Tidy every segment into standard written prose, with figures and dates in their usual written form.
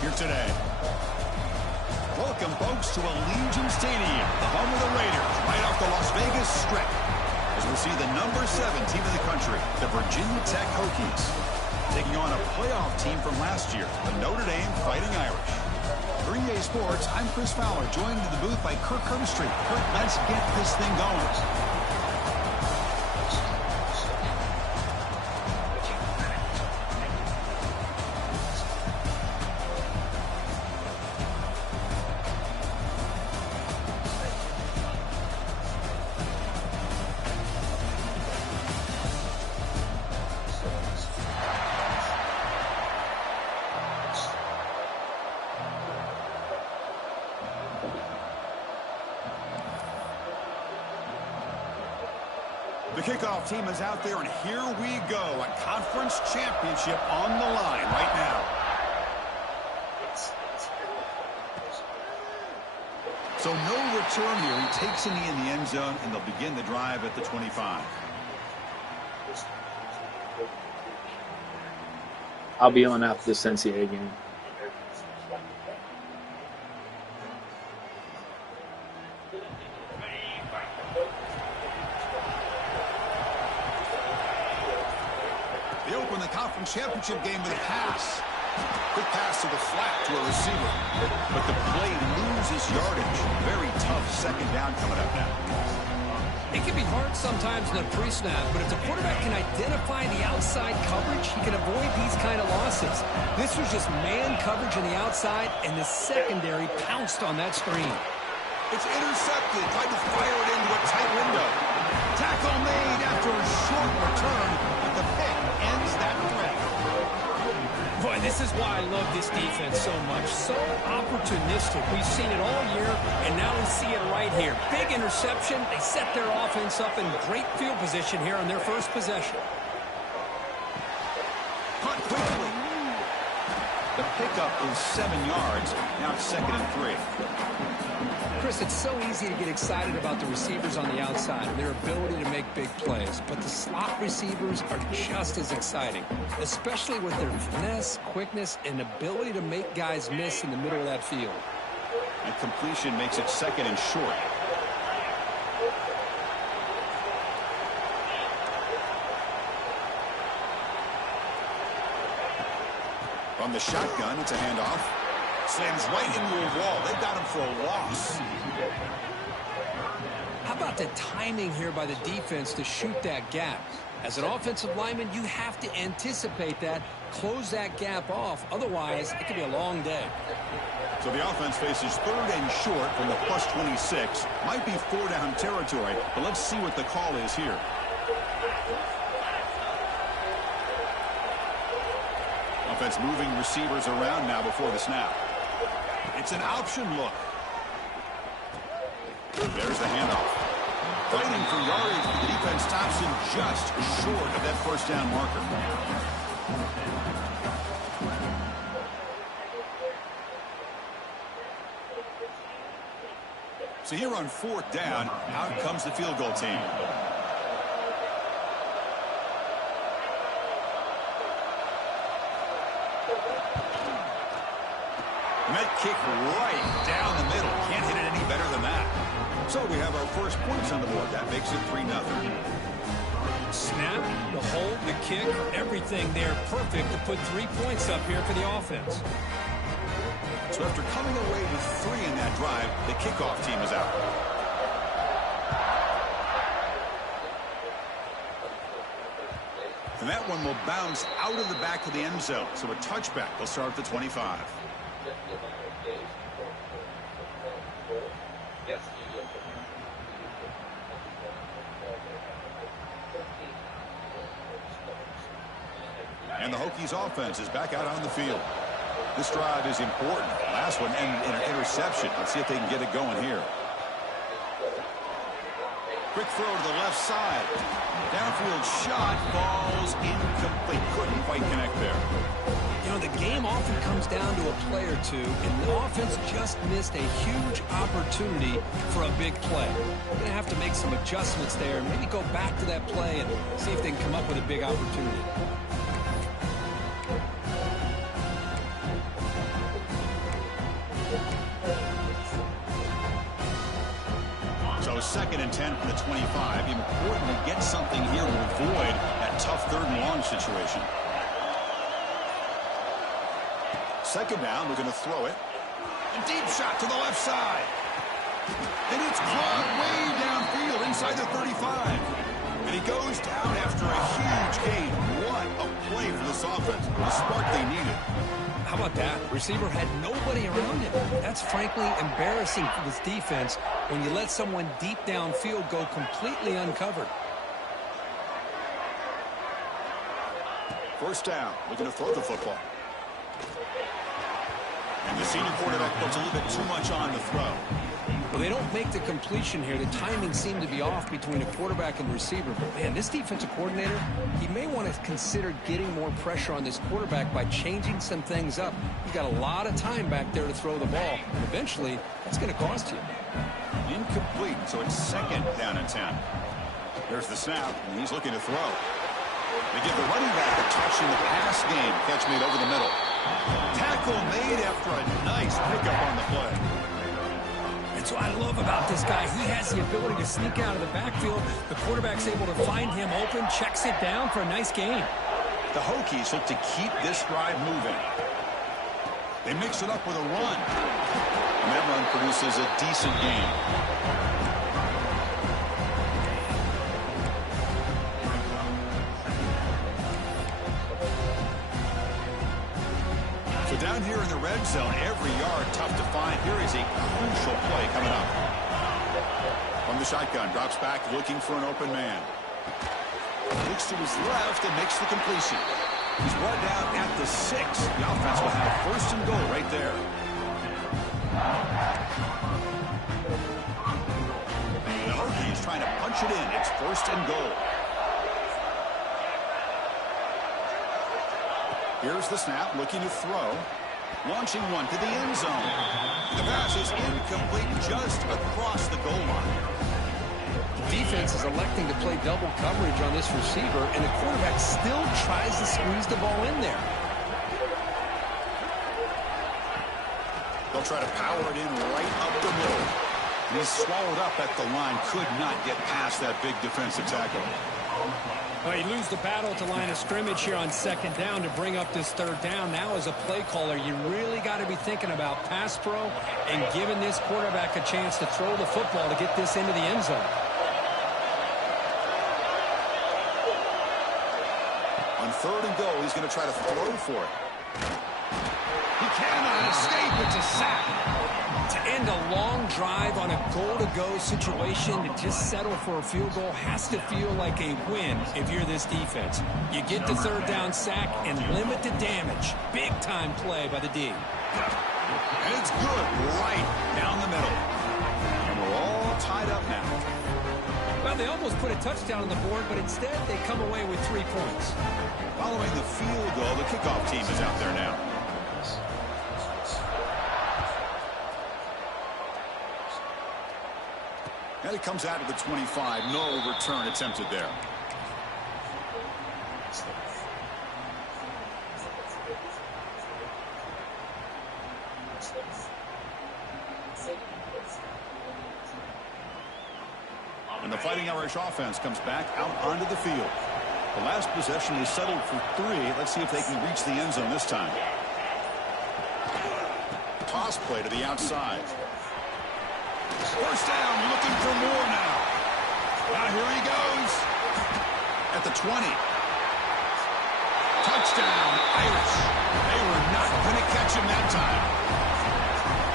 here today. Welcome, folks, to Allegiant Stadium, the home of the Raiders, right off the Las Vegas Strip, as we see the number 7 team in the country, the Virginia Tech Hokies, taking on a playoff team from last year, the Notre Dame Fighting Irish. For EA Sports, I'm Chris Fowler, joined in the booth by Kirk Street. Kirk, let's get this thing going. The kickoff team is out there, and here we go. A conference championship on the line right now. So no return here. He takes a knee in the end zone, and they'll begin the drive at the 25. I'll be on after this NCAA game. Championship game with a pass. Quick pass to the flat to a receiver. But the play loses yardage. Very tough second down coming up now. It can be hard sometimes in a pre-snap, but if the quarterback can identify the outside coverage, he can avoid these kind of losses. This was just man coverage on the outside, and the secondary pounced on that screen. It's intercepted. Tried to fire it into a tight window. Tackle made after a short return, but the pick ends that threat. Boy, this is why I love this defense so much. So opportunistic. We've seen it all year, and now we see it right here. Big interception. They set their offense up in great field position here on their first possession. Punt quickly. The pickup is 7 yards. Now it's 2nd and 3. Chris, it's so easy to get excited about the receivers on the outside and their ability to make big plays, but the slot receivers are just as exciting, especially with their finesse, quickness, and ability to make guys miss in the middle of that field. And completion makes it 2nd and short. From the shotgun, it's a handoff. Slams right into a wall. They got him for a loss. How about the timing here by the defense to shoot that gap? As an offensive lineman, you have to anticipate that, close that gap off. Otherwise, it could be a long day. So the offense faces 3rd and short from the plus 26. Might be 4-down territory, but let's see what the call is here. Offense moving receivers around now before the snap. It's an option look. There's the handoff. Fighting for yardage, but the defense stops him just short of that 1st down marker. So here on 4th down, out comes the field goal team. That kick right down the middle. Can't hit it any better than that. So we have our first points on the board. That makes it 3-0. Snap, the hold, the kick, everything there perfect to put 3 points up here for the offense. So after coming away with 3 in that drive, the kickoff team is out. And that one will bounce out of the back of the end zone. So a touchback will start at the 25. And the Hokies offense is back out on the field. This drive is important. Last one ended in an interception. Let's see if they can get it going here. Quick throw to the left side. Downfield shot falls incomplete. Couldn't quite connect there. You know, the game often comes down to a play or two, and the offense just missed a huge opportunity for a big play. They're going to have to make some adjustments there and maybe go back to that play and see if they can come up with a big opportunity. So 2nd and 10 from the 25. Important to get something here to avoid that tough 3rd and long situation. 2nd down, we're going to throw it. A deep shot to the left side. And it's caught way downfield inside the 35. And he goes down after a huge gain. What a play for this offense. The spark they needed. How about that? Receiver had nobody around him. That's frankly embarrassing for this defense when you let someone deep downfield go completely uncovered. 1st down. We're going to throw the football. And the senior quarterback puts a little bit too much on the throw. Well, they don't make the completion here. The timing seemed to be off between a quarterback and receiver. But, man, this defensive coordinator, he may want to consider getting more pressure on this quarterback by changing some things up. He's got a lot of time back there to throw the ball. And eventually, that's going to cost you. Incomplete, so it's 2nd down and 10. There's the snap, and he's looking to throw. They give the running back a touch in the pass game. Catch made over the middle. Tackle made after a nice pickup on the play. That's what I love about this guy. He has the ability to sneak out of the backfield. The quarterback's able to find him open, checks it down for a nice gain. The Hokies look to keep this drive moving. They mix it up with a run. And that run produces a decent gain. So down here in the red zone, every yard tough to find. Here is a crucial play coming up. From the shotgun, drops back looking for an open man. Looks to his left and makes the completion. He's brought down at the 6. The offense will have 1st and goal right there. The Hokies trying to punch it in. It's 1st and goal. Here's the snap, looking to throw. Launching one to the end zone. The pass is incomplete just across the goal line. The defense is electing to play double coverage on this receiver, and the quarterback still tries to squeeze the ball in there. They'll try to power it in right up the middle. And he's swallowed up at the line. Could not get past that big defensive tackle. Well, you lose the battle at the line of scrimmage here on 2nd down to bring up this 3rd down. Now as a play caller, you really got to be thinking about pass pro and giving this quarterback a chance to throw the football to get this into the end zone. On 3rd and goal, he's going to try to throw for it. He cannot escape. It's a sack. To end a long drive on a goal-to-go situation, to just settle for a field goal has to feel like a win if you're this defense. You get the 3rd down sack and limit the damage. Big-time play by the D. And it's good right down the middle. And we're all tied up now. Well, they almost put a touchdown on the board, but instead they come away with 3 points. Following the field goal, the kickoff team is out there now. And it comes out of the 25. No return attempted there. And the Fighting Irish offense comes back out onto the field. The last possession is settled for 3. Let's see if they can reach the end zone this time. Toss play to the outside. 1st down, looking for more now. Now here he goes. At the 20. Touchdown, Irish. They were not going to catch him that time.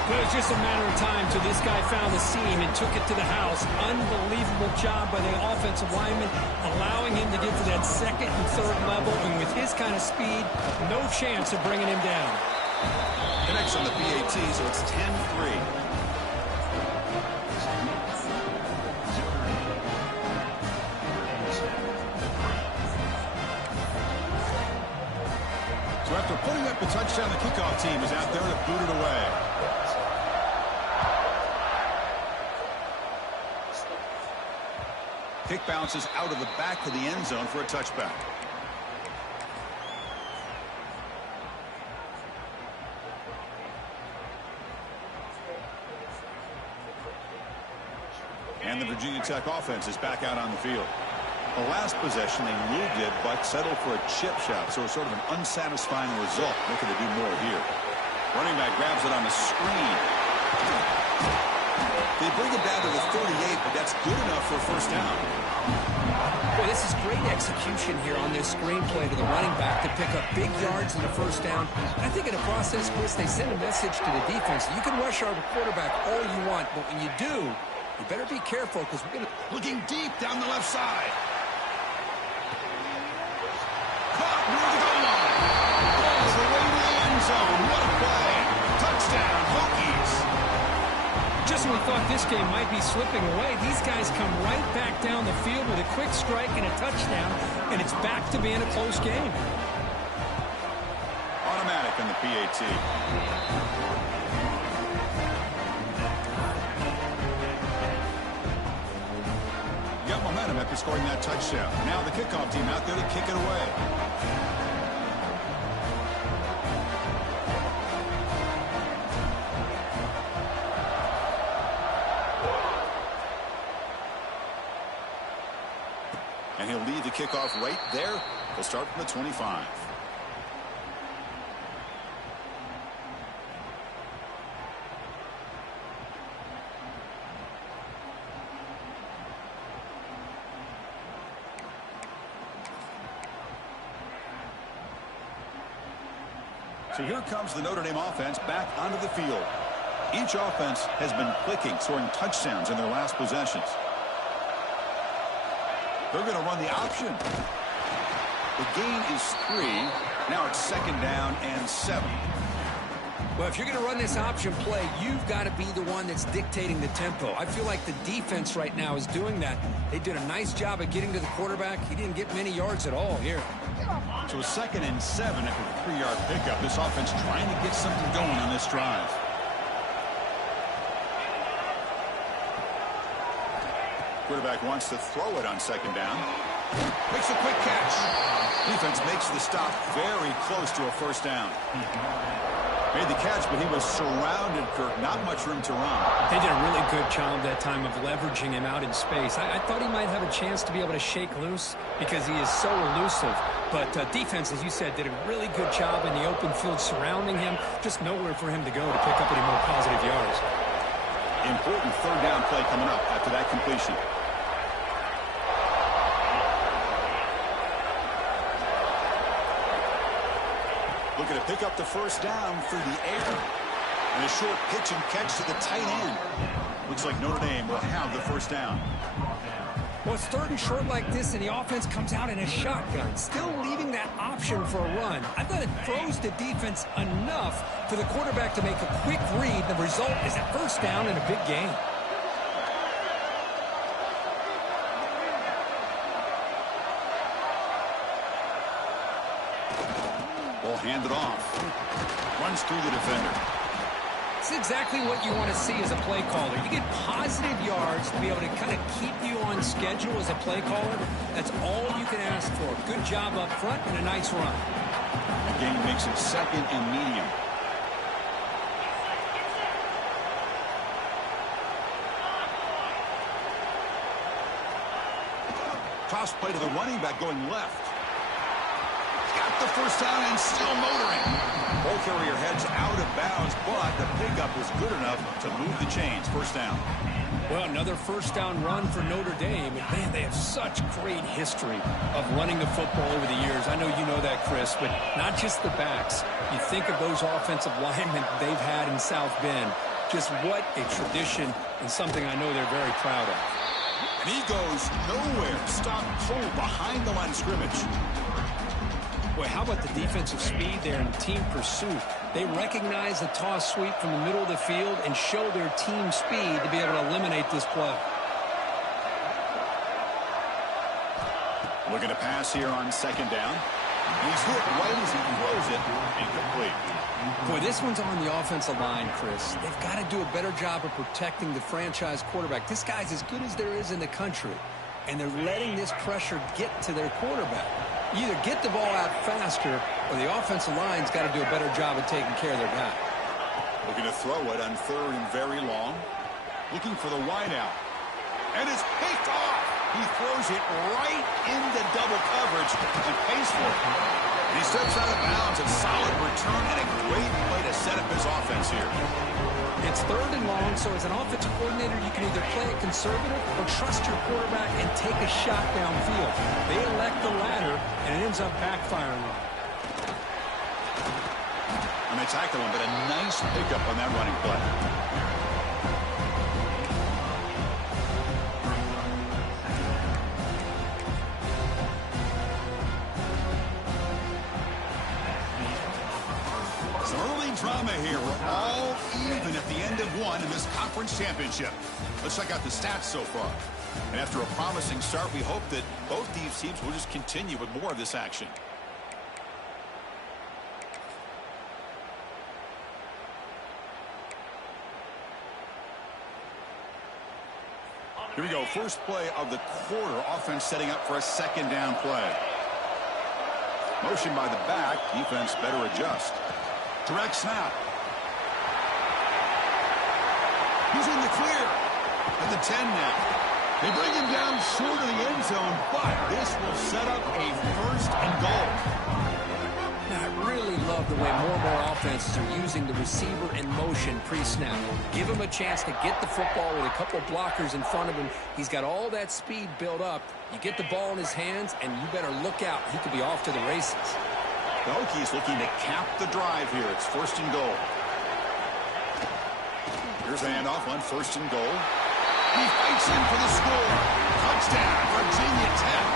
It was just a matter of time till this guy found the seam and took it to the house. Unbelievable job by the offensive lineman, allowing him to get to that 2nd and 3rd level. And with his kind of speed, no chance of bringing him down. Connects on the PAT, so it's 10-3. So after putting up a touchdown, the kickoff team is out there to boot it away. Kick bounces out of the back of the end zone for a touchback. And the Virginia Tech offense is back out on the field. The last possession, they moved it, but settled for a chip shot, so it's sort of an unsatisfying result. Looking to do more here. Running back grabs it on the screen. They bring it down to the 38, but that's good enough for a first down. Boy, this is great execution here on this screenplay to the running back to pick up big yards in the first down. I think in the process, Chris, they send a message to the defense. You can rush our quarterback all you want, but when you do, you better be careful because we're going to... Looking deep down the left side. Caught near the goal line. All the way to the end zone. What a play. Touchdown, Hokies. Just when we thought this game might be slipping away, these guys come right back down the field with a quick strike and a touchdown, and it's back to being a close game. Automatic on the PAT. Got momentum after scoring that touchdown. Now the kickoff team out there to kick it away. And he'll lead the kickoff right there. He'll start from the 25. So here comes the Notre Dame offense back onto the field. Each offense has been clicking, scoring touchdowns in their last possessions. They're going to run the option. The gain is 3. Now it's 2nd down and 7. Well, if you're going to run this option play, you've got to be the one that's dictating the tempo. I feel like the defense right now is doing that. They did a nice job of getting to the quarterback. He didn't get many yards at all here. So a 2nd and 7 after the 3-yard pickup. This offense trying to get something going on this drive. Quarterback wants to throw it on 2nd down. Makes a quick catch. Defense makes the stop very close to a first down. Made the catch, but he was surrounded, Kirk. Not much room to run. They did a really good job that time of leveraging him out in space. I thought he might have a chance to be able to shake loose because he is so elusive. But defense, as you said, did a really good job in the open field surrounding him. Just nowhere for him to go to pick up any more positive yards. Important 3rd down play coming up after that completion. Looking to pick up the first down through the air. And a short pitch and catch to the tight end. Looks like Notre Dame will have the first down. Well, it's 3rd and short like this, and the offense comes out in a shotgun, still leaving that option for a run. I thought it throws the defense enough for the quarterback to make a quick read. The result is a first down and a big gain. Ball handed off. Runs through the defender. It's exactly what you want to see as a play caller. You get positive yards to be able to kind of keep you on schedule as a play caller. That's all you can ask for. Good job up front and a nice run. The gain makes it 2nd and medium. Toss play to the running back going left. Got the first down and still motoring. Ball carrier heads out of bounds, but the pickup was good enough to move the chains. First down. Well, another first down run for Notre Dame. And, man, they have such great history of running the football over the years. I know you know that, Chris, but not just the backs. You think of those offensive linemen they've had in South Bend. Just what a tradition and something I know they're very proud of. And he goes nowhere. Stopped cold behind the line of scrimmage. Boy, how about the defensive speed there in team pursuit? They recognize the toss sweep from the middle of the field and show their team speed to be able to eliminate this play. Looking to pass here on 2nd down. He's hit right as he throws it. Incomplete. Boy, this one's on the offensive line, Chris. They've got to do a better job of protecting the franchise quarterback. This guy's as good as there is in the country, and they're letting this pressure get to their quarterback. You either get the ball out faster, or the offensive line's got to do a better job of taking care of their guy. Looking to throw it on 3rd and very long. Looking for the wide out. And it's picked off. He throws it right into double coverage and pays for it. And he steps out of bounds. A solid return and a great play to set up his offense here. It's 3rd and long, so as an offensive coordinator, you can either play it conservative or trust your quarterback and take a shot downfield. They elect the latter, and it ends up backfiring on them. And they tackle him, but a nice pickup on that running play. Drama here. We're all even at the end of one in this conference championship. Let's check out the stats so far. And after a promising start, we hope that both these teams will just continue with more of this action. Here we go. First play of the quarter. Offense setting up for a 2nd down play. Motion by the back. Defense better adjust. Direct snap. He's in the clear. At the 10 now. They bring him down short of the end zone, but this will set up a 1st and goal. Now, I really love the way more and more offenses are using the receiver in motion pre-snap. Give him a chance to get the football with a couple blockers in front of him. He's got all that speed built up. You get the ball in his hands, and you better look out. He could be off to the races. The Hokies looking to cap the drive here. It's 1st and goal. Here's the handoff on 1st and goal. He fights in for the score. Touchdown, Virginia Tech.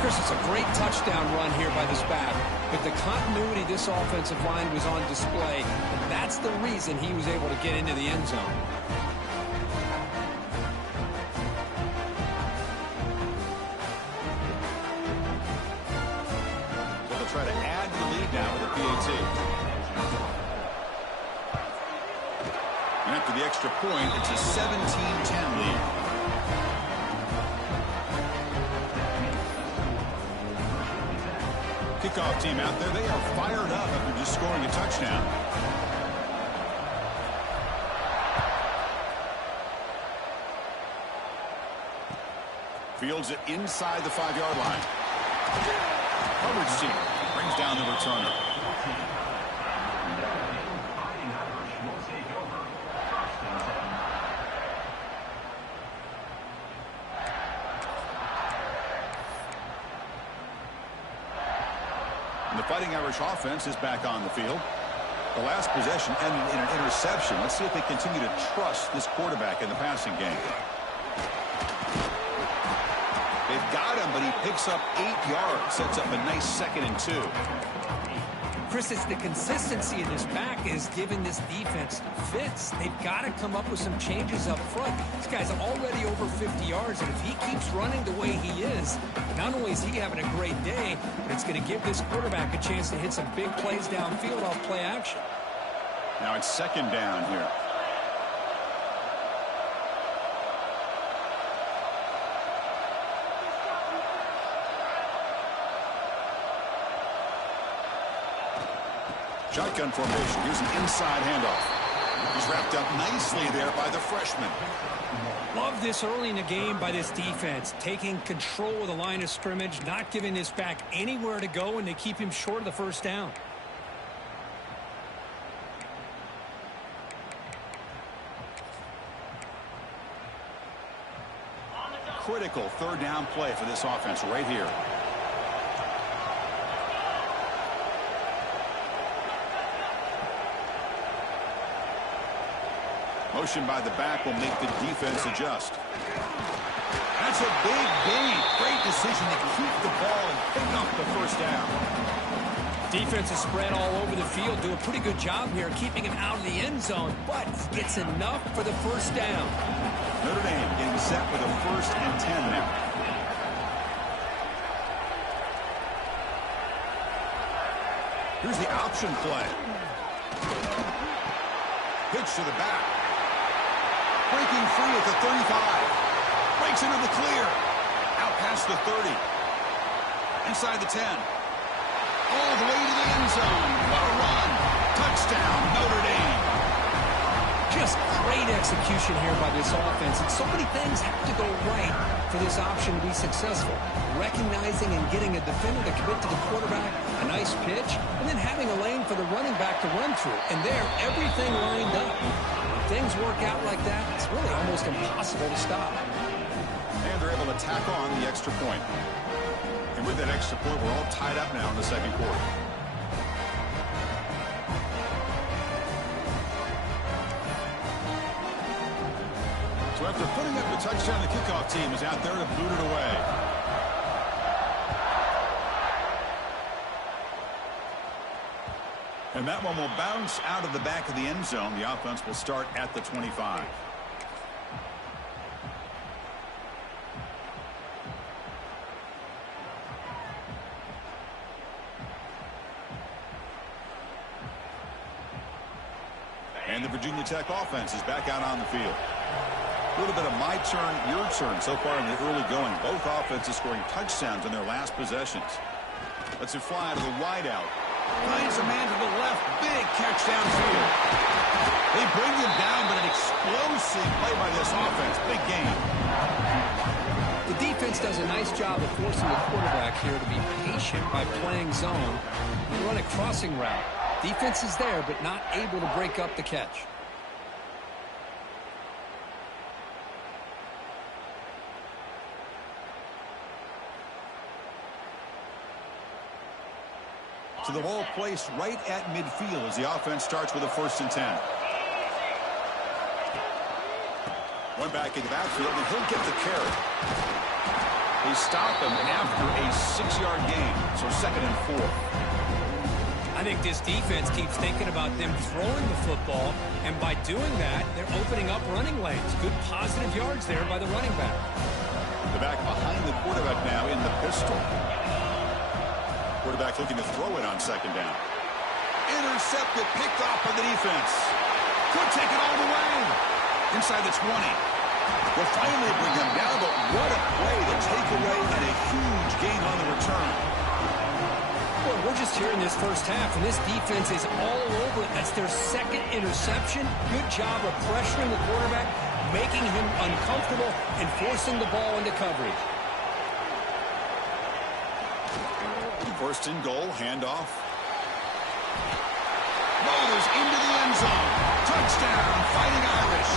Chris, it's a great touchdown run here by this back. But the continuity this offensive line was on display, and that's the reason he was able to get into the end zone. Try to add to the lead now with a PAT. And after the extra point, it's a 17-10 lead. Kickoff team out there, they are fired up after just scoring a touchdown. Fields it inside the 5-yard line. Coverage team brings down the returner. And the Fighting Irish offense is back on the field. The last possession ended in an interception. Let's see if they continue to trust this quarterback in the passing game. They've got him, but he picks up 8 yards. Sets up a nice 2nd and 2. Chris, it's the consistency in this back is giving this defense fits. They've got to come up with some changes up front. This guy's already over 50 yards, and if he keeps running the way he is, not only is he having a great day, but it's going to give this quarterback a chance to hit some big plays downfield off play action. Now it's 2nd down here. Shotgun formation. Here's an inside handoff. He's wrapped up nicely there by the freshman. Love this early in the game by this defense. Taking control of the line of scrimmage, not giving this back anywhere to go, and they keep him short of the 1st down. Critical 3rd down play for this offense right here. Motion by the back will make the defense adjust. That's a big gain. Great decision to keep the ball and pick up the 1st down. Defense is spread all over the field. Do a pretty good job here keeping him out of the end zone, but gets enough for the 1st down. Notre Dame getting set with a 1st and 10 now. Here's the option play. Pitch to the back. Breaking free at the 35. Breaks into the clear. Out past the 30. Inside the 10. All the way to the end zone. What a run. Touchdown, Notre Dame. Just great execution here by this offense. And so many things have to go right for this option to be successful. Recognizing and getting a defender to commit to the quarterback, a nice pitch, and then having a lane for the running back to run through. And there, everything lined up. When things work out like that, it's really almost impossible to stop. And they're able to tack on the extra point. And with that extra point, we're all tied up now in the second quarter. So after putting up the touchdown, the kickoff team is out there to boot it away. And that one will bounce out of the back of the end zone. The offense will start at the 25. And the Virginia Tech offense is back out on the field. A little bit of my turn, your turn so far in the early going. Both offenses scoring touchdowns in their last possessions. Let's it fly to the wideout. Finds a man to the left. Big catch downfield. They bring him down, but an explosive play by this offense. Big game. The defense does a nice job of forcing the quarterback here to be patient by playing zone and run a crossing route. Defense is there, but not able to break up the catch. So the ball placed right at midfield as the offense starts with a 1st and 10. One back in the backfield, and he'll get the carry. They stop him after a 6-yard gain, so 2nd and 4. I think this defense keeps thinking about them throwing the football, and by doing that, they're opening up running lanes. Good positive yards there by the running back. The back behind the quarterback now in the pistol. Quarterback looking to throw it on 2nd down. Intercepted, picked off by the defense. Could take it all the way. Inside the 20. Will finally bring him down, but what a play, the takeaway, and a huge gain on the return. Well, we're just here in this first half, and this defense is all over it. That's their 2nd interception. Good job of pressuring the quarterback, making him uncomfortable, and forcing the ball into coverage. 1st and goal, handoff. Boulders into the end zone. Touchdown, Fighting Irish.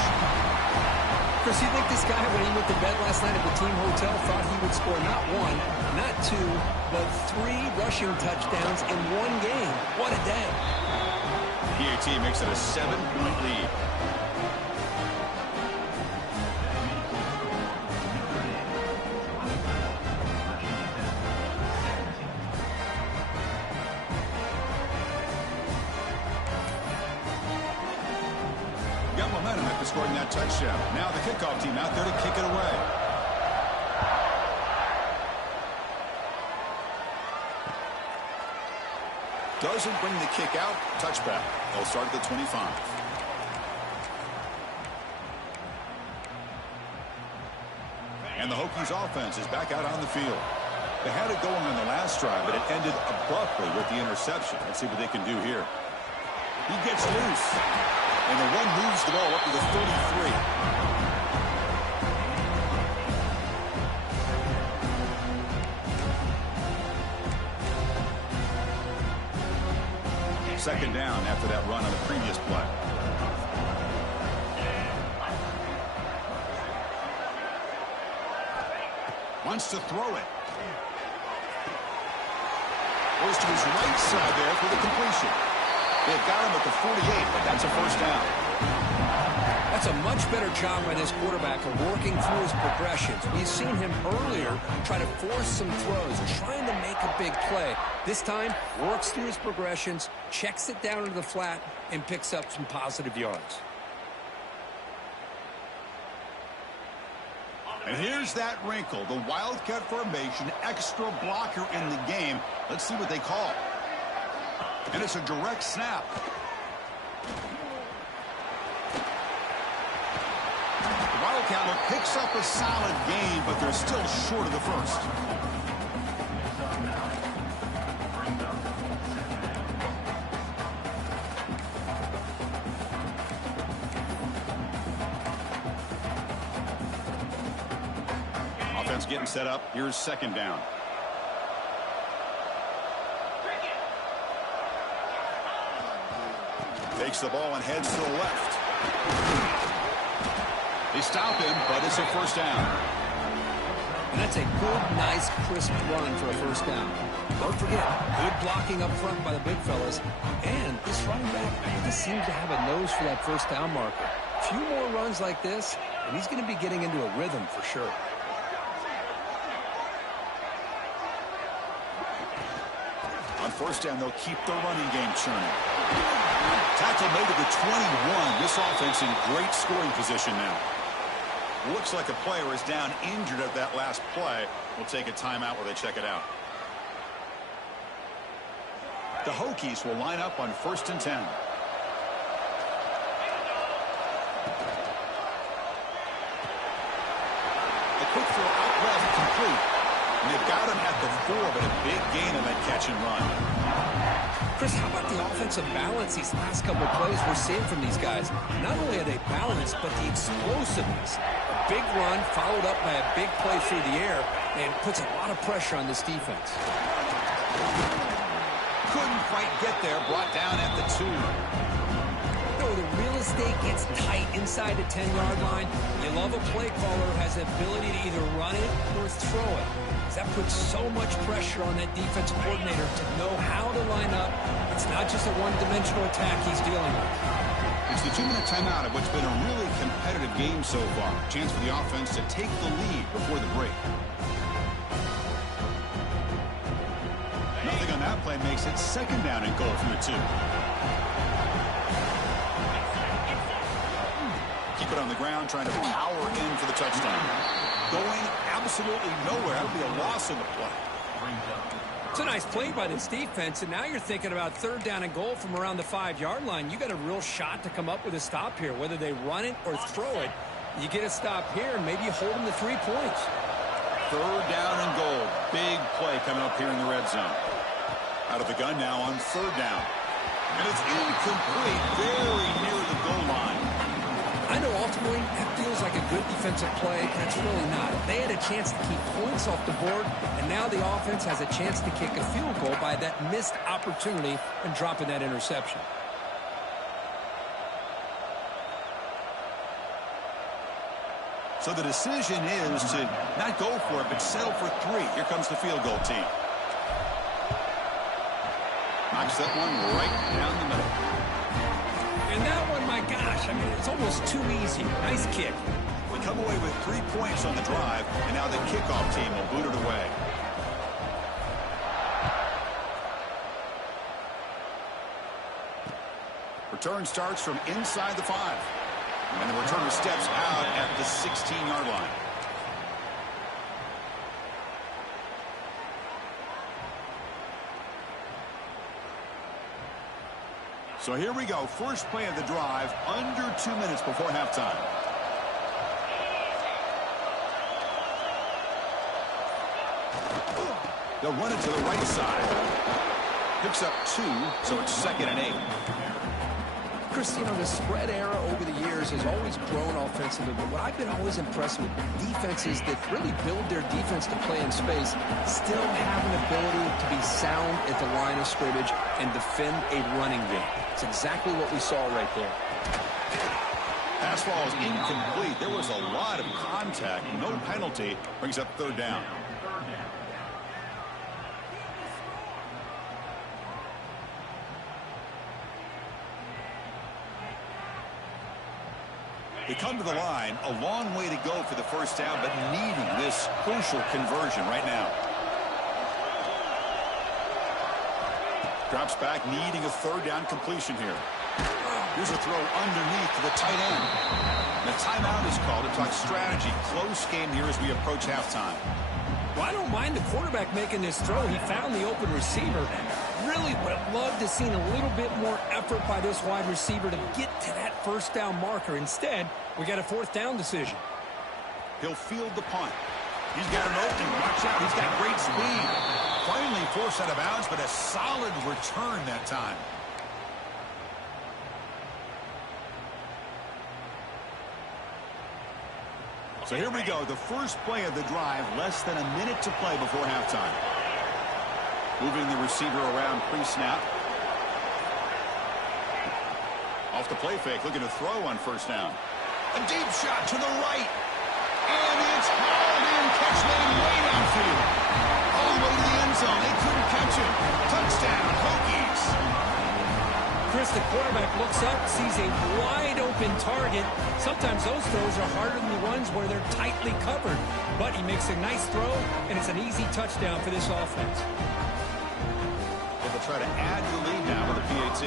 Chris, you think this guy, when he went to bed last night at the team hotel, thought he would score not 1, not 2, but 3 rushing touchdowns in one game? What a day. PAT makes it a 7-point lead. Got momentum after scoring that touchdown. Now the kickoff team out there to kick it away. Doesn't bring the kick out. Touchback. They'll start at the 25. And the Hokies offense is back out on the field. They had it going on the last drive, but it ended abruptly with the interception. Let's see what they can do here. He gets loose. And the one moves the ball up to the 33. Second down after that run on the previous play. Wants to throw it. Goes to his right side there for the completion. They've got him at the 48, but that's a 1st down. That's a much better job by this quarterback of working through his progressions. We've seen him earlier try to force some throws, trying to make a big play. This time, works through his progressions, checks it down to the flat, and picks up some positive yards. And here's that wrinkle, the Wildcat formation, extra blocker in the game. Let's see what they call. And it's a direct snap. The Wildcat picks up a solid gain, but they're still short of the 1st. Defense getting set up. Here's second down. Takes the ball and heads to the left. They stop him, but it's a first down. And that's a good, nice, crisp run for a first down. Don't forget, good blocking up front by the big fellas. And this running back really seems to have a nose for that first down marker. A few more runs like this, and he's going to be getting into a rhythm for sure. On first down, they'll keep the running game churning. Tackle made to the 21. This offense in great scoring position now. Looks like a player is down injured at that last play. We'll take a timeout where they check it out. The Hokies will line up on 1st and 10. A quick throw out left, complete. And they've got him at the 4, but a big gain on that catch and run. Chris, how about the offensive balance these last couple of plays we're seeing from these guys? Not only are they balanced, but the explosiveness. A big run followed up by a big play through the air, and puts a lot of pressure on this defense. Couldn't quite get there, brought down at the 2. No, the real estate gets tight inside the 10-yard line. You love a play caller who has the ability to either run it or throw it. That puts so much pressure on that defensive coordinator to know how to line up. It's not just a one-dimensional attack he's dealing with. It's the 2-minute timeout of what's been a really competitive game so far. Chance for the offense to take the lead before the break. Nothing on that play makes it second down and goal from the 2. Keep it on the ground, trying to power in for the touchdown. Going absolutely nowhere. That'll be a loss in the play. It's a nice play by this defense, and now you're thinking about 3rd down and goal from around the 5-yard line. You got a real shot to come up with a stop here. Whether they run it or throw it, you get a stop here, and maybe you hold them to 3 points. 3rd down and goal. Big play coming up here in the red zone. Out of the gun now on 3rd down. And it's incomplete, very near the goal line. I know ultimately that feels like a good defensive play. That's really not. They had a chance to keep points off the board, and now the offense has a chance to kick a field goal by that missed opportunity and dropping that interception. So the decision is to not go for it, but settle for 3. Here comes the field goal team. Knocks that one right down the middle. And that one, my gosh, I mean, it's almost too easy. Nice kick. We come away with 3 points on the drive, and now the kickoff team will boot it away. Return starts from inside the 5. And the returner steps out at the 16-yard line. So here we go. First play of the drive, under 2 minutes before halftime. They'll run it to the right side. Picks up 2, so it's 2nd and 8. Chris, you know, the spread era over the years has always grown offensively, but what I've been always impressed with defenses that really build their defense to play in space still have an ability to be sound at the line of scrimmage and defend a running game. It's exactly what we saw right there. Pass ball is incomplete. There was a lot of contact. No penalty. Brings up 3rd down. They come to the line, a long way to go for the first down, but needing this crucial conversion right now. Drops back, needing a 3rd down completion here. Here's a throw underneath to the tight end. The timeout is called to talk strategy. Close game here as we approach halftime. Well, I don't mind the quarterback making this throw. He found the open receiver. Really would have loved to seen a little bit more effort by this wide receiver to get to that first down marker. Instead, we got a 4th down decision. He'll field the punt. He's got an opening. Watch out. He's got great speed. Finally forced out of bounds, but a solid return that time. So here we go, the first play of the drive, less than a minute to play before halftime. Moving the receiver around pre-snap. Off the play fake, looking to throw on first down. A deep shot to the right. And it's hauled in, catch made way downfield. All the way to the end zone, they couldn't catch it. Touchdown, Hokies. Chris, the quarterback looks up, sees a wide-open target. Sometimes those throws are harder than the ones where they're tightly covered. But he makes a nice throw, and it's an easy touchdown for this offense. Well, they'll try to add to the lead now with a PAT.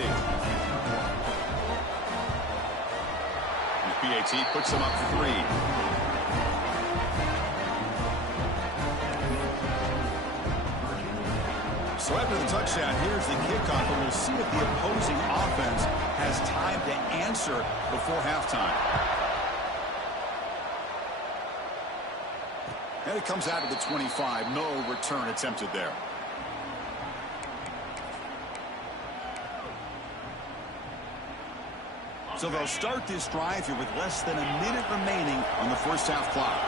The PAT puts them up 3. So after the touchdown, here's the kickoff, and we'll see if the opposing offense has time to answer before halftime. And it comes out of the 25. No return attempted there. So they'll start this drive here with less than a minute remaining on the first half clock.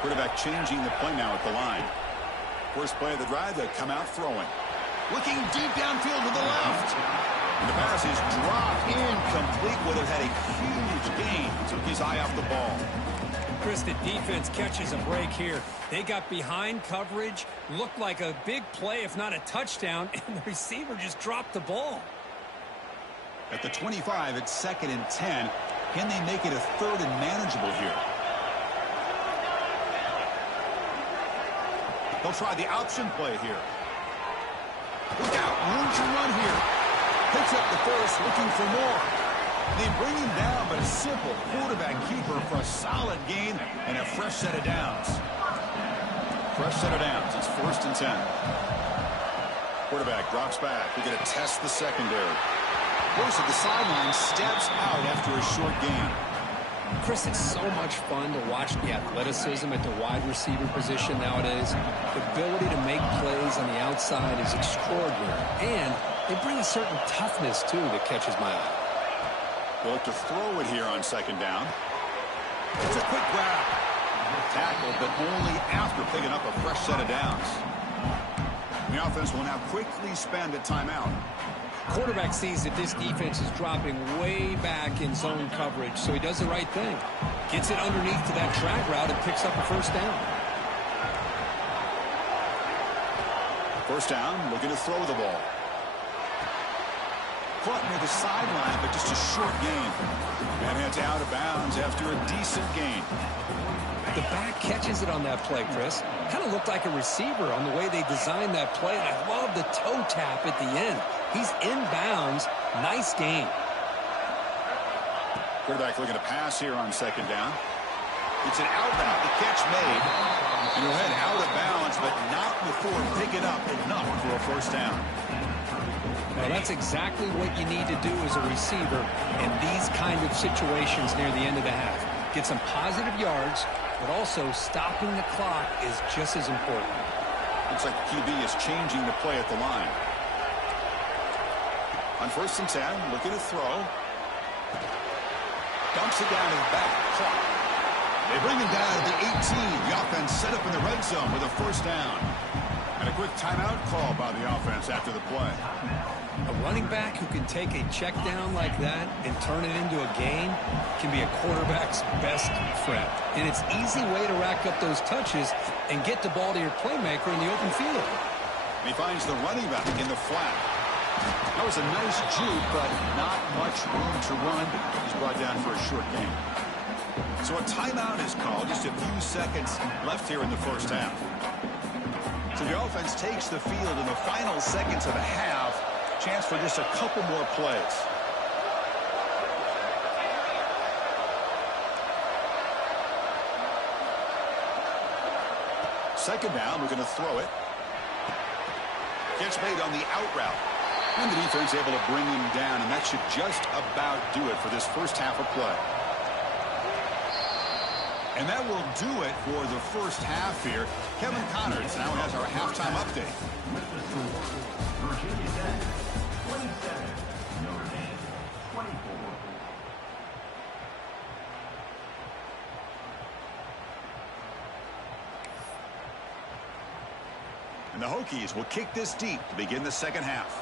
Quarterback changing the play now at the line. First play of the drive, they come out throwing. Looking deep downfield to the left. And the pass is dropped incomplete. Would have had a huge gain. Took his eye off the ball. Chris, the defense catches a break here. They got behind coverage, looked like a big play, if not a touchdown, and the receiver just dropped the ball. At the 25, it's 2nd and 10. Can they make it a 3rd and manageable here? They'll try the option play here. Look out, room to run here. Picks up the first, looking for more. They bring him down, but a simple quarterback keeper for a solid gain and a fresh set of downs. Fresh set of downs. It's 1st and 10. Quarterback drops back. We're going to test the secondary. Goes to the sideline, steps out after a short gain. Chris, it's so much fun to watch the athleticism at the wide receiver position nowadays. The ability to make plays on the outside is extraordinary. And they bring a certain toughness, too, that catches my eye. They'll look to throw it here on 2nd down. It's a quick grab. Tackle, but only after picking up a fresh set of downs. The offense will now quickly spend a timeout. Quarterback sees that this defense is dropping way back in zone coverage, so he does the right thing. Gets it underneath to that track route and picks up a first down. First down, looking to throw the ball. Caught near the sideline, but just a short gain. And heads out of bounds after a decent gain. The back catches it on that play, Chris. Kind of looked like a receiver on the way they designed that play, and I love the toe tap at the end. He's inbounds. Nice game. Quarterback looking to pass here on 2nd down. It's an outbound. The catch made. And he'll head out of bounds, but not before picking up enough for a first down. Well, that's exactly what you need to do as a receiver in these kind of situations near the end of the half. Get some positive yards, but also stopping the clock is just as important. Looks like the QB is changing the play at the line. On 1st and 10, looking to throw. Dumps it down to the back. Clock. They bring him down to the 18. The offense set up in the red zone with a first down. And a quick timeout call by the offense after the play. A running back who can take a check down like that and turn it into a gain can be a quarterback's best friend. And it's an easy way to rack up those touches and get the ball to your playmaker in the open field. And he finds the running back in the flat. That was a nice juke, but not much room to run. He's brought down for a short gain. So a timeout is called. Just a few seconds left here in the first half. So the offense takes the field in the final seconds of the half. Chance for just a couple more plays. Second down, we're going to throw it. Catch made on the out route. And the defense able to bring him down, and that should just about do it for this first half of play. And that will do it for the first half here. Kevin Connors now has our halftime update. Virginia Tech, 27. Notre Dame, 24. the Hokies will kick this deep to begin the second half.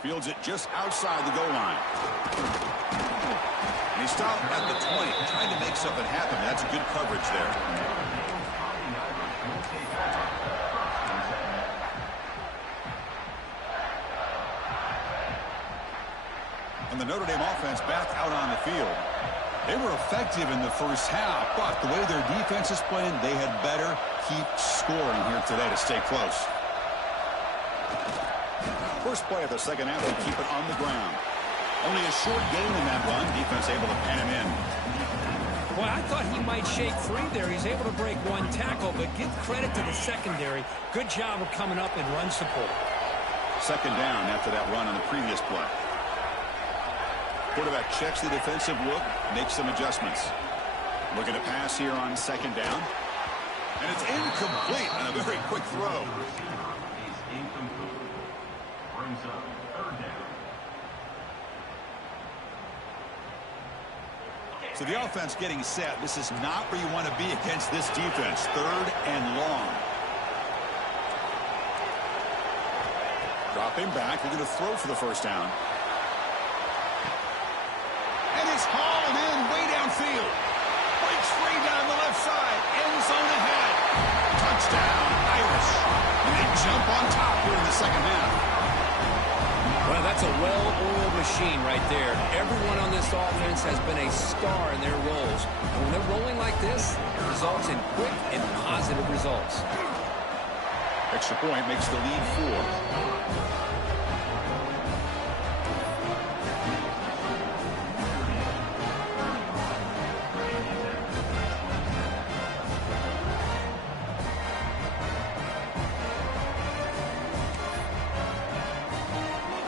Fields it just outside the goal line. And he stopped at the 20, trying to make something happen. That's good coverage there. And the Notre Dame offense back out on the field. They were effective in the first half, but the way their defense is playing, they had better keep scoring here today to stay close. First play of the second half, they keep it on the ground. Only a short gain in that run. Defense able to pen him in. Well, I thought he might shake free there. He's able to break one tackle, but give credit to the secondary. Good job of coming up and run support. Second down after that run on the previous play. Quarterback checks the defensive look, makes some adjustments. Looking to pass here on second down. And it's incomplete on a very quick throw. Brings up third down. So the offense getting set. This is not where you want to be against this defense. Third and long. Dropping back. They're going to throw for the first down. And it's hauled in way downfield. Breaks free down the left side. End zone ahead. Touchdown, Irish. And they jump on top here in the second half. Well, that's a well-oiled machine right there. Everyone on this offense has been a star in their roles. And when they're rolling like this, it results in quick and positive results. Extra point makes the lead 4.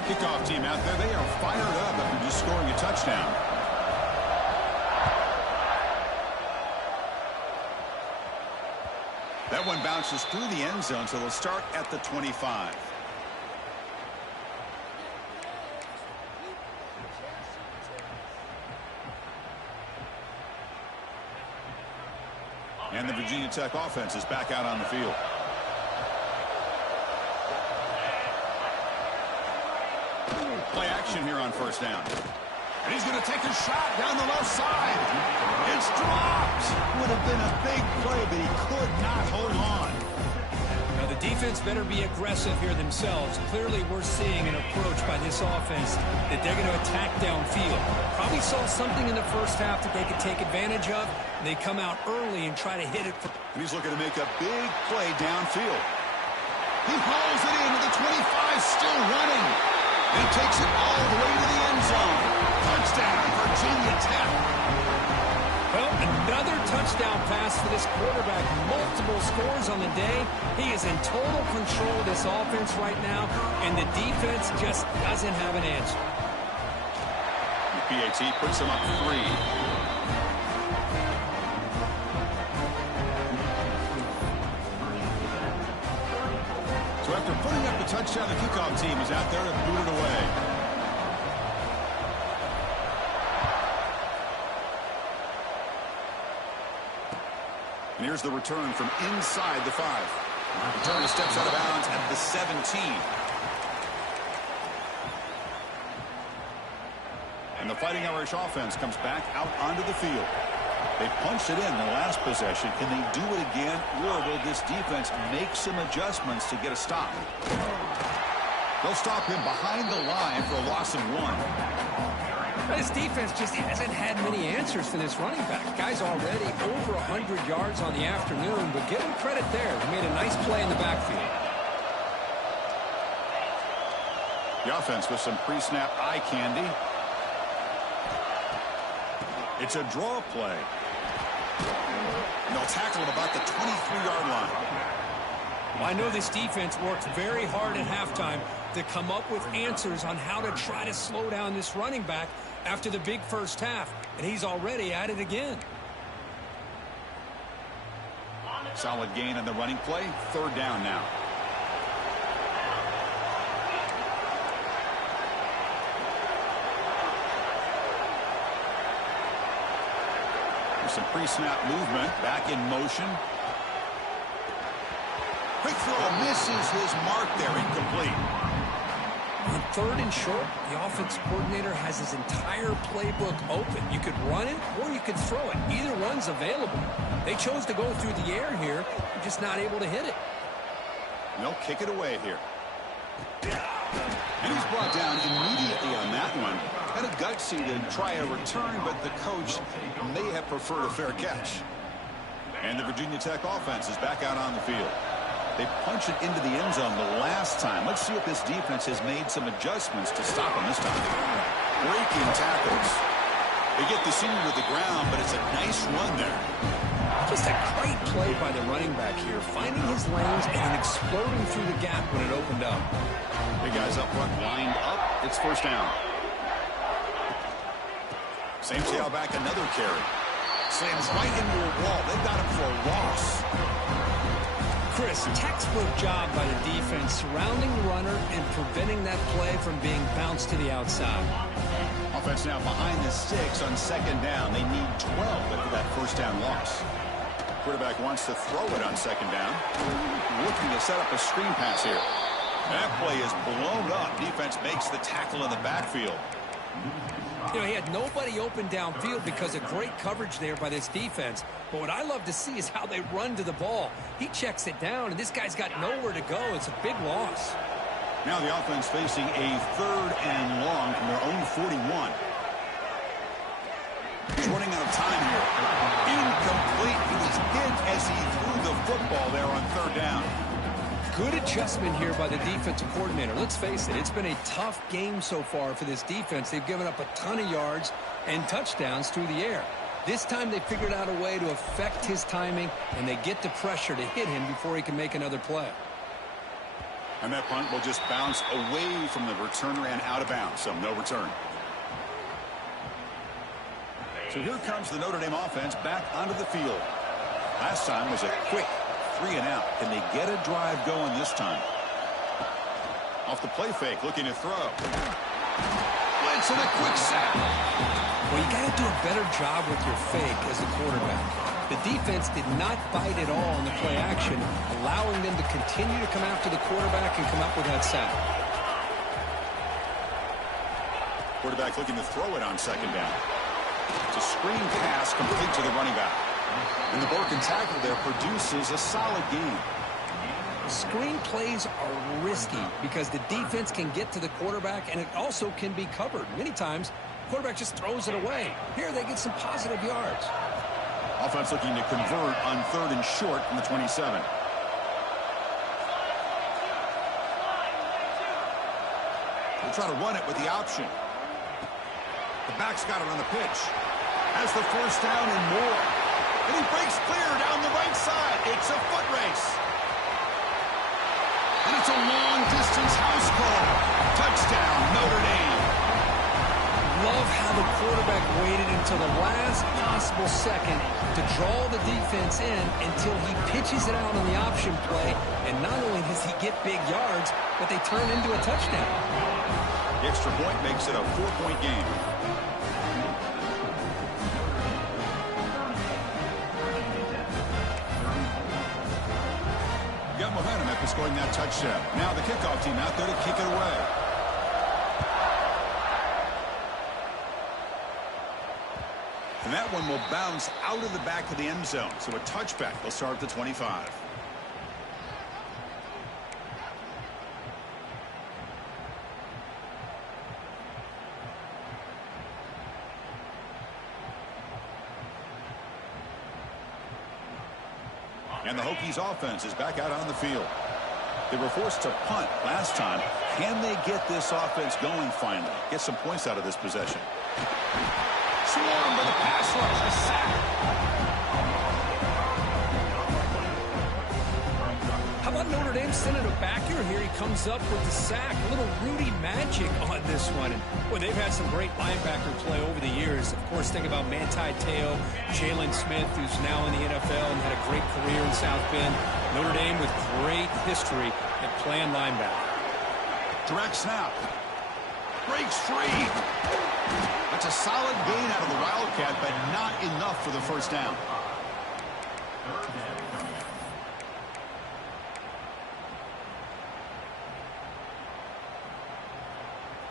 Kickoff team out there, they are fired up after just scoring a touchdown. That one bounces through the end zone, so they'll start at the 25. And the Virginia Tech offense is back out on the field. Play action here on first down. And he's going to take a shot down the left side. It's dropped. Would have been a big play, but he could not hold on. Now, the defense better be aggressive here themselves. Clearly, we're seeing an approach by this offense that they're going to attack downfield. Probably saw something in the first half that they could take advantage of. They come out early and try to hit it. And he's looking to make a big play downfield. He hauls it into the 25, still running. And he takes it all the way to the end zone. Touchdown, Virginia Tech. Well, another touchdown pass for this quarterback. Multiple scores on the day. He is in total control of this offense right now, and the defense just doesn't have an answer. The PAT puts him up 3. So after putting up the touchdown, the kickoff team is out there to boot it away. And here's the return from inside the 5. Return steps out of bounds at the 17. And the Fighting Irish offense comes back out onto the field. They punched it in the last possession. Can they do it again, or will this defense make some adjustments to get a stop? They'll stop him behind the line for a loss of 1. This defense just hasn't had many answers for this running back. Guy's already over 100 yards on the afternoon, but give him credit there. He made a nice play in the backfield. The offense with some pre-snap eye candy. It's a draw play. And they'll tackle him about the 23-yard line. Well, I know this defense worked very hard at halftime to come up with answers on how to try to slow down this running back after the big first half, and he's already at it again. Solid gain on the running play. Third down now. Some pre-snap movement, back in motion. Quick throw, misses his mark there, incomplete. On 3rd and short, the offense coordinator has his entire playbook open. You could run it or you could throw it. Either one's available. They chose to go through the air here. They're just not able to hit it. And they'll kick it away here. And he's brought down immediately on that one. Had a gutsy to try a return, but the coach may have preferred a fair catch. And the Virginia Tech offense is back out on the field. They punched it into the end zone the last time. Let's see if this defense has made some adjustments to stop them this time. Breaking tackles. They get the senior to the ground, but it's a nice run there. Just a great play by the running back here, finding his lanes and then exploding through the gap when it opened up. Big guys up front lined up. It's first down. Same tailback, another carry. Slams right into a wall. They've got him for a loss. Chris, textbook job by the defense surrounding the runner and preventing that play from being bounced to the outside. Offense now behind the sticks on 2nd down. They need 12 after that first down loss. Quarterback wants to throw it on 2nd down. Looking to set up a screen pass here. That play is blown up. Defense makes the tackle in the backfield. You know, he had nobody open downfield because of great coverage there by this defense. But what I love to see is how they run to the ball. He checks it down, and this guy's got nowhere to go. It's a big loss. Now the offense facing a 3rd and long from their own 41. He's running out of time here. Incomplete. He was hit as he threw the football there on 3rd down. Good adjustment here by the defensive coordinator. Let's face it, it's been a tough game so far for this defense. They've given up a ton of yards and touchdowns through the air. This time they figured out a way to affect his timing, and they get the pressure to hit him before he can make another play. And that punt will just bounce away from the returner and out of bounds, so no return. So here comes the Notre Dame offense back onto the field. Last time was a quick 3 and out. Can they get a drive going this time? Off the play fake, looking to throw. Blitz and a quick sack. Well, you got to do a better job with your fake as the quarterback. The defense did not bite at all in the play action, allowing them to continue to come after the quarterback and come up with that sack. Quarterback looking to throw it on 2nd down. It's a screen pass complete to the running back. And the broken tackle there produces a solid gain. Screen plays are risky because the defense can get to the quarterback, and it also can be covered. Many times, the quarterback just throws it away. Here, they get some positive yards. Offense looking to convert on 3rd and short from the 27. They'll try to run it with the option. The back's got it on the pitch. Has the first down and more. And he breaks clear down the right side. It's a foot race. And it's a long-distance house call. Touchdown, Notre Dame. Love how the quarterback waited until the last possible second to draw the defense in until he pitches it out on the option play. And not only does he get big yards, but they turn into a touchdown. The extra point makes it a 4-point game. Got momentum after scoring that touchdown. Now the kickoff team out there to kick it away. And that one will bounce out of the back of the end zone. So a touchback. They'll start at the 25. And the Hokies offense is back out on the field. They were forced to punt last time. Can they get this offense going finally? Get some points out of this possession. Swarmed by the pass rush. A sack. How about Notre Dame sending a backer here? He comes up with the sack. A little Rudy magic on this one. And boy, they've had some great linebacker play over the years. Of course, think about Manti Te'o, Jalen Smith, who's now in the NFL and had a great career in South Bend. Notre Dame with great history at playing linebacker. Direct snap. Breaks free. That's a solid gain out of the Wildcat, but not enough for the first down.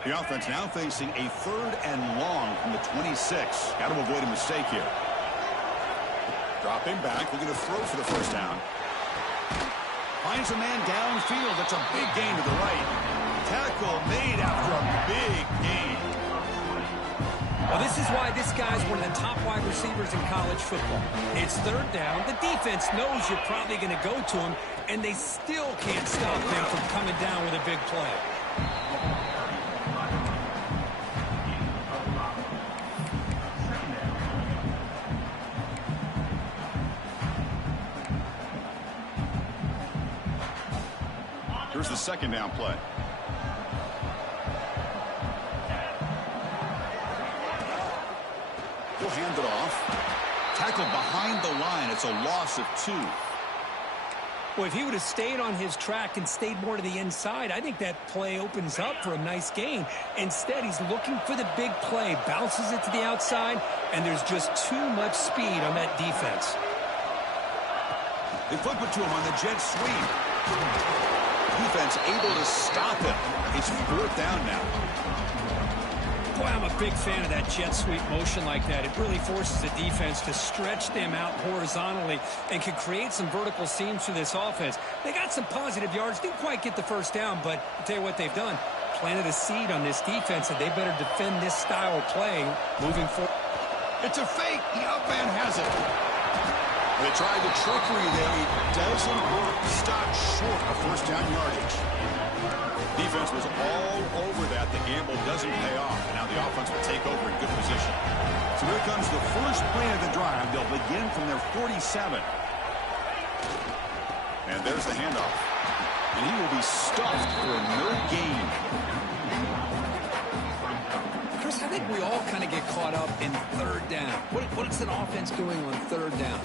The offense now facing a 3rd and long from the 26. Got to avoid a mistake here. Dropping back, looking to throw for the first down. Finds a man downfield. That's a big gain to the right. Tackle made after a big gain. Well, this is why this guy's one of the top wide receivers in college football. It's 3rd down. The defense knows you're probably going to go to him, and they still can't stop him from coming down with a big play. Here's the 2nd down play. He'll hand it off. Tackled behind the line. It's a loss of 2. Well, if he would have stayed on his track and stayed more to the inside, I think that play opens up for a nice gain. Instead, he's looking for the big play, bounces it to the outside, and there's just too much speed on that defense. They flip it to him on the jet sweep. Defense able to stop him. It's 4th down now. Boy, I'm a big fan of that jet sweep motion like that. It really forces the defense to stretch them out horizontally and can create some vertical seams for this offense. They got some positive yards. Didn't quite get the first down, but I'll tell you what they've done. Planted a seed on this defense, and they better defend this style of play moving forward. It's a fake. The up man has it. They tried the trickery there. It doesn't work. Stopped short of first down yardage. Defense was all over that. The gamble doesn't pay off. And now the offense will take over in good position. So here comes the first play of the drive. They'll begin from their 47. And there's the handoff. And he will be stuffed for no gain. Chris, I think we all kind of get caught up in 3rd down. What is an offense doing on 3rd down?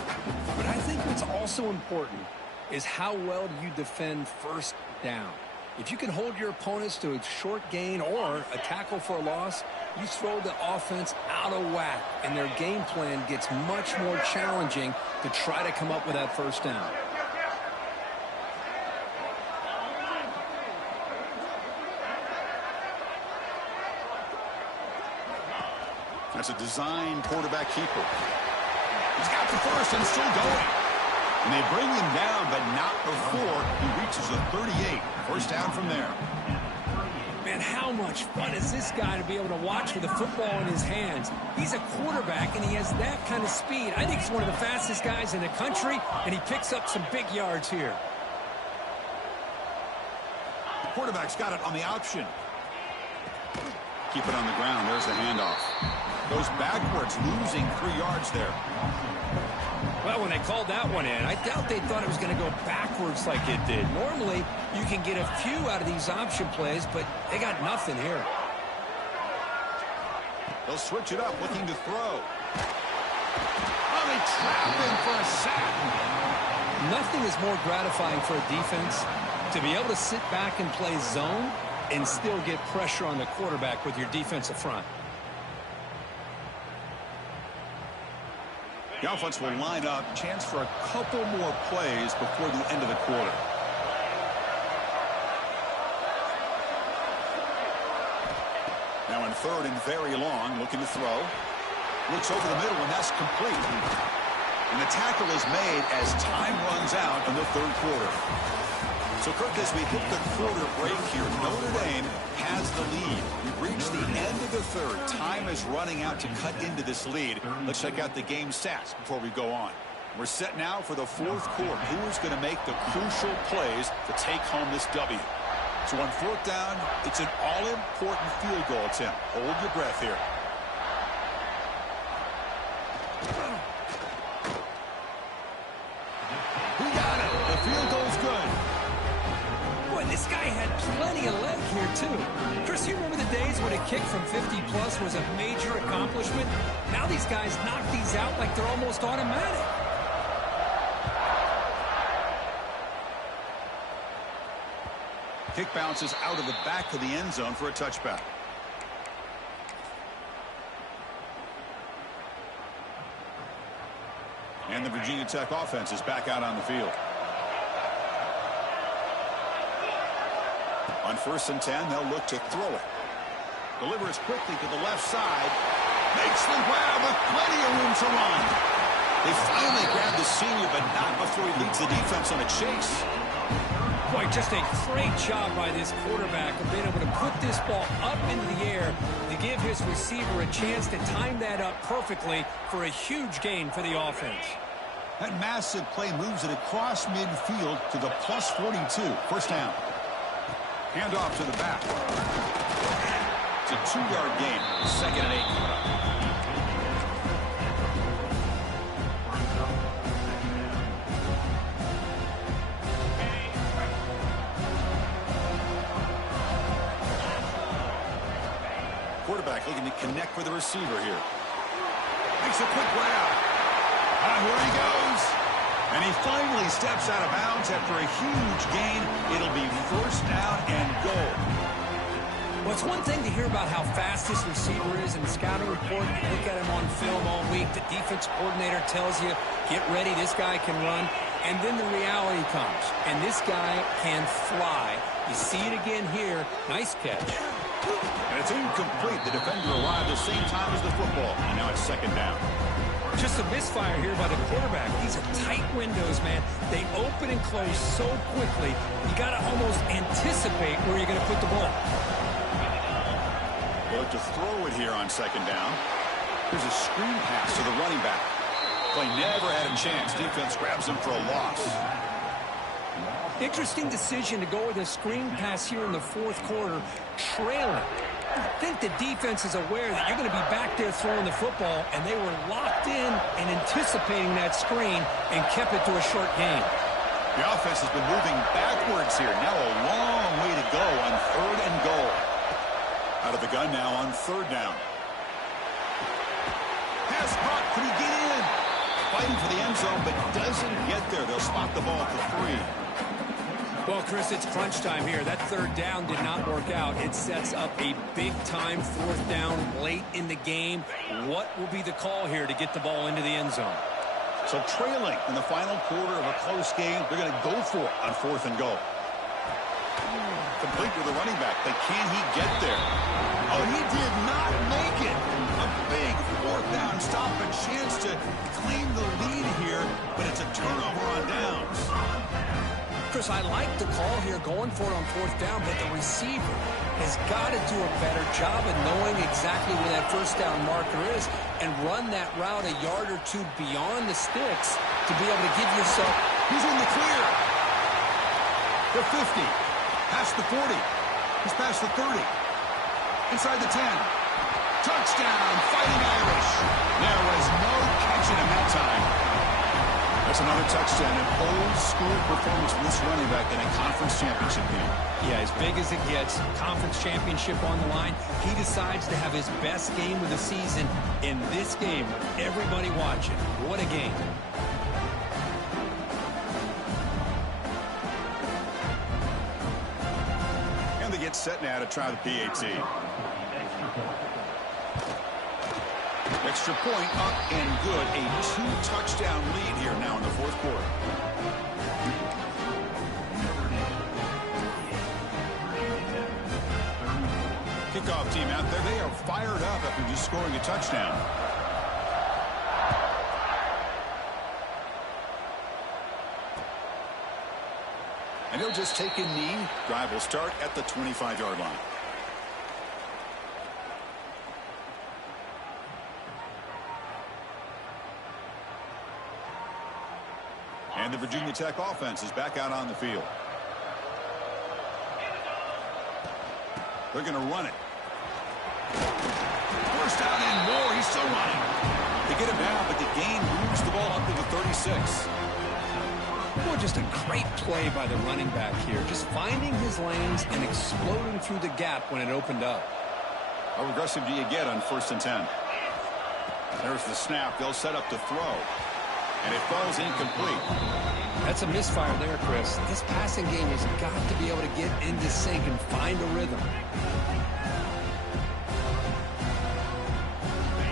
But I think what's also important is how well do you defend 1st down. If you can hold your opponents to a short gain or a tackle for a loss, you throw the offense out of whack, and their game plan gets much more challenging to try to come up with that first down. That's a design quarterback keeper. He's got the first and still going. And they bring him down, but not before he reaches the 38. First down from there. Man, how much fun is this guy to be able to watch with the football in his hands? He's a quarterback, and he has that kind of speed. I think he's one of the fastest guys in the country, and he picks up some big yards here. The quarterback's got it on the option. Keep it on the ground. There's the handoff. Goes backwards, losing 3 yards there. Well, when they called that one in, I doubt they thought it was going to go backwards like it did. Normally, you can get a few out of these option plays, but they got nothing here. They'll switch it up, looking to throw. Oh, they trap him for a sack. Nothing is more gratifying for a defense to be able to sit back and play zone and still get pressure on the quarterback with your defensive front. The offense will line up. Chance for a couple more plays before the end of the quarter. Now in 3rd and very long, looking to throw. Looks over the middle, and that's complete. And the tackle is made as time runs out in the 3rd quarter. So, Kirk, as we hit the quarter break here, Notre Dame has the lead. We've reached the end of the 3rd. Time is running out to cut into this lead. Let's check out the game stats before we go on. We're set now for the 4th quarter. Who is going to make the crucial plays to take home this W? So on 4th down, it's an all-important field goal attempt. Hold your breath here. We got it. The field goal's good. This guy had plenty of leg here, too. Chris, you remember the days when a kick from 50-plus was a major accomplishment? Now these guys knock these out like they're almost automatic. Kick bounces out of the back of the end zone for a touchback. And the Virginia Tech offense is back out on the field. On 1st and 10, they'll look to throw it. Delivers quickly to the left side. Makes the grab with plenty of room to run. They finally grab the senior, but not before he leads the defense on a chase. Boy, just a great job by this quarterback of being able to put this ball up into the air to give his receiver a chance to time that up perfectly for a huge gain for the offense. That massive play moves it across midfield to the plus 42. First down. Handoff to the back. It's a 2-yard gain. 2nd and 8. Quarterback looking to connect with the receiver here. Makes a quick grab. Here he goes. And he finally steps out of bounds after a huge gain. It'll be 1st down and goal. Well, it's one thing to hear about how fast this receiver is in the scouting report. You look at him on film all week. The defense coordinator tells you, get ready, this guy can run. And then the reality comes. And this guy can fly. You see it again here. Nice catch. And it's incomplete. The defender arrived the same time as the football. And now it's 2nd down. Just a misfire here by the quarterback. These are tight windows, man. They open and close so quickly. You got to almost anticipate where you're going to put the ball. They look to throw it here on 2nd down. Here's a screen pass to the running back. Play never had a chance. Defense grabs him for a loss. Interesting decision to go with a screen pass here in the 4th quarter, trailing. I think the defense is aware that you're going to be back there throwing the football, and they were locked in and anticipating that screen and kept it to a short gain. The offense has been moving backwards here. Now a long way to go on 3rd and goal. Out of the gun now on 3rd down. Pass caught. Can he get in? Fighting for the end zone, but doesn't get there. They'll spot the ball at the 3. Well, Chris, it's crunch time here. That 3rd down did not work out. It sets up a big-time 4th down late in the game. What will be the call here to get the ball into the end zone? So trailing in the final quarter of a close game, they're going to go for it on 4th and goal. Complete with the running back, but can he get there? Oh, he did not make it. A big 4th down stop, a chance to claim the lead here, but it's a turnover on downs. Chris, I like the call here going for it on 4th down, but the receiver has got to do a better job of knowing exactly where that 1st down marker is and run that route a yard or 2 beyond the sticks to be able to give yourself. He's in the clear. The 50. Past the 40. He's past the 30. Inside the 10. Touchdown, Fighting Irish. There was no catching him that time. That's another touchdown, an old-school performance from this running back in a conference championship game. Yeah, as big as it gets, conference championship on the line. He decides to have his best game of the season in this game with everybody watching. What a game. And they get set now to try the PAT. Extra point up and good. A 2-touchdown lead here now in the 4th quarter. Kickoff team out there. They are fired up after just scoring a touchdown. And he'll just take a knee. Drive will start at the 25-yard line. And the Virginia Tech offense is back out on the field. They're going to run it. 1st down and more. He's still running. They get him down, but the gain moves the ball up to the 36. Well, just a great play by the running back here. Just finding his lanes and exploding through the gap when it opened up. How aggressive do you get on 1st and 10? There's the snap. They'll set up to throw. And it falls incomplete. That's a misfire there, Chris. This passing game has got to be able to get into sync and find a rhythm.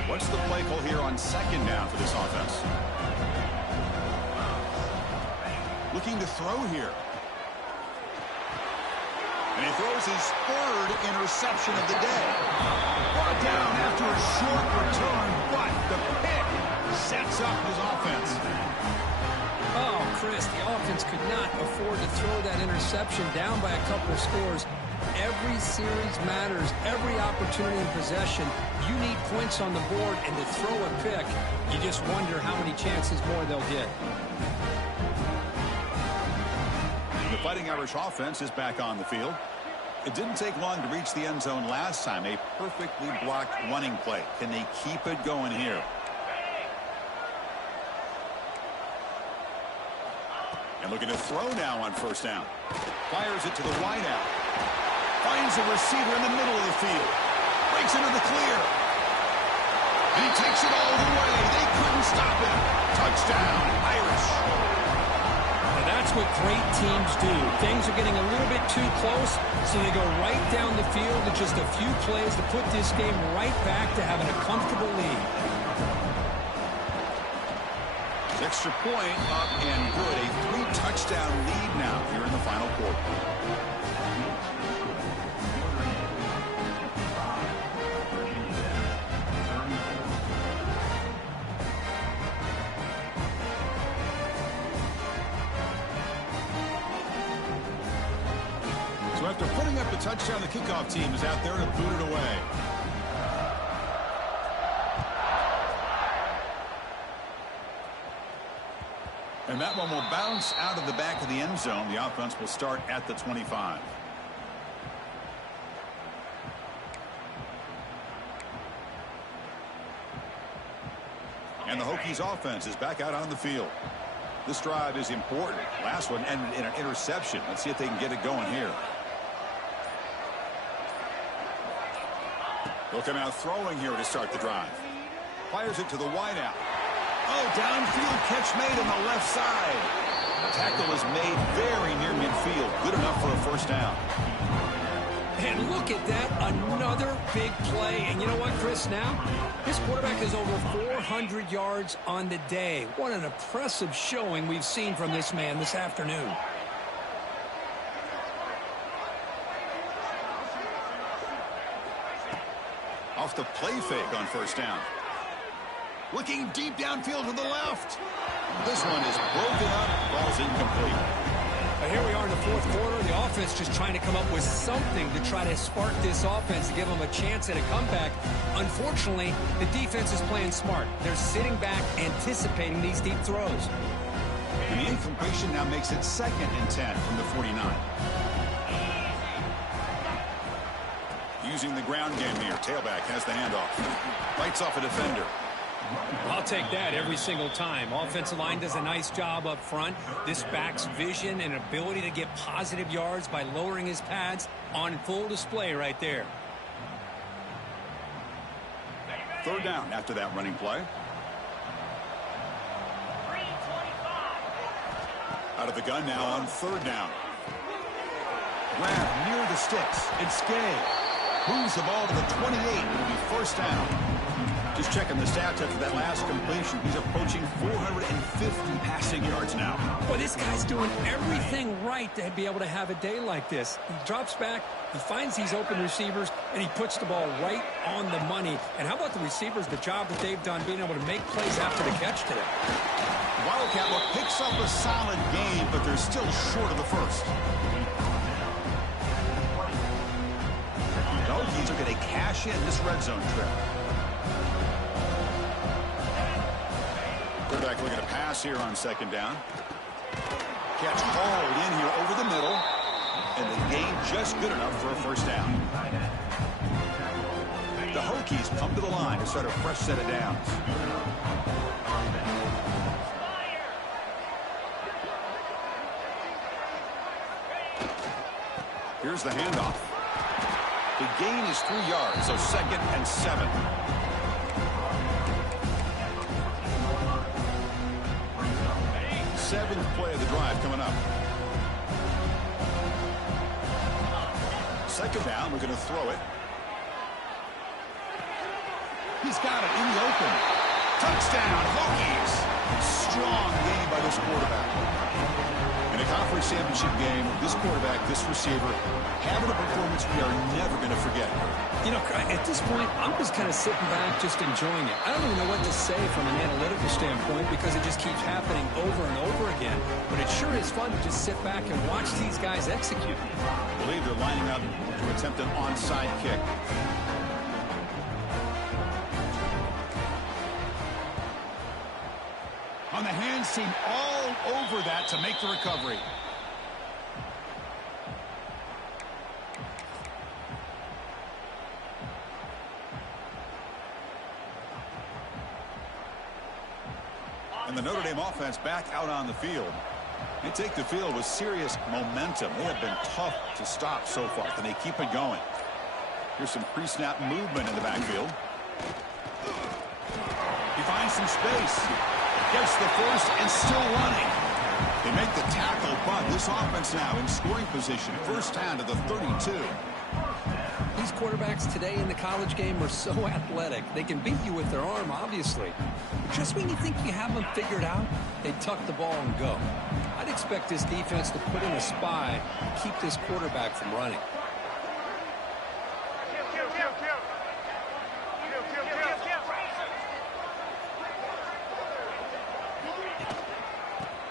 What's the play call here on 2nd down for this offense? Looking to throw here. And he throws his third interception of the day. Brought down after a short return, but the pick sets up his offense. Oh, Chris, the offense could not afford to throw that interception down by a couple of scores. Every series matters. Every opportunity in possession. You need points on the board, and to throw a pick, you just wonder how many chances more they'll get. The Fighting Irish offense is back on the field. It didn't take long to reach the end zone last time. A perfectly blocked running play. Can they keep it going here? And looking to throw now on first down. Fires it to the wideout. Finds a receiver in the middle of the field. Breaks into the clear. And he takes it all the way. They couldn't stop him. Touchdown, Irish. Now that's what great teams do. Things are getting a little bit too close, so they go right down the field in just a few plays to put this game right back to having a comfortable lead. Extra point up and good. A 3-touchdown lead now here in the final quarter. So after putting up the touchdown, the kickoff team is out there to boot it away. And that one will bounce out of the back of the end zone. The offense will start at the 25. And the Hokies offense is back out on the field. This drive is important. Last one ended in an interception. Let's see if they can get it going here. Looking out throwing here to start the drive. Fires it to the wideout. Oh, downfield catch made on the left side. The tackle is made very near midfield. Good enough for a first down. And look at that, another big play. And you know what, Chris, now? This quarterback has over 400 yards on the day. What an impressive showing we've seen from this man this afternoon. Off the play fake on first down. Looking deep downfield to the left. This one is broken up. Ball's incomplete. Here we are in the fourth quarter. The offense just trying to come up with something to try to spark this offense to give them a chance at a comeback. Unfortunately, the defense is playing smart. They're sitting back, anticipating these deep throws. And the incompletion now makes it 2nd and 10 from the 49. Using the ground game here. Tailback has the handoff. Bites off a defender. I'll take that every single time. Offensive line does a nice job up front. This back's vision and ability to get positive yards by lowering his pads on full display right there. 3rd down after that running play. Out of the gun now on 3rd down. Grab near the sticks. It's Gay. Moves the ball to the 28. It'll be first down. Just checking the stats after that last completion. He's approaching 450 passing yards now. Boy, this guy's doing everything right to be able to have a day like this. He drops back, he finds these open receivers, and he puts the ball right on the money. And how about the receivers, the job that they've done being able to make plays after the catch today? Wildcat picks up a solid game, but they're still short of the first. The Hokies are going to cash in this red zone trip. Quarterback looking to pass here on 2nd down. Catch hauled in here over the middle. And the gain just good enough for a first down. The Hokies come to the line to start a fresh set of downs. Here's the handoff. The gain is 3 yards, so 2nd and 7. Seventh play of the drive coming up. 2nd down, we're going to throw it. He's got it in the open. Touchdown, Hokies. Strong game by this quarterback. championship game, this quarterback, this receiver, having a performance we are never going to forget. You know, at this point, I'm just kind of sitting back, just enjoying it. I don't even know what to say from an analytical standpoint because it just keeps happening over and over again. But it sure is fun to just sit back and watch these guys execute. I believe they're lining up to attempt an onside kick. On the hands team all over that to make the recovery. And the Notre Dame offense back out on the field. They take the field with serious momentum. They have been tough to stop so far, and they keep it going. Here's some pre-snap movement in the backfield. He finds some space. Gets the first and still running. They make the tackle, but this offense now in scoring position. First down to the 32. These quarterbacks today in the college game are so athletic. They can beat you with their arm, obviously. Just when you think you have them figured out, they tuck the ball and go. I'd expect this defense to put in a spy and keep this quarterback from running.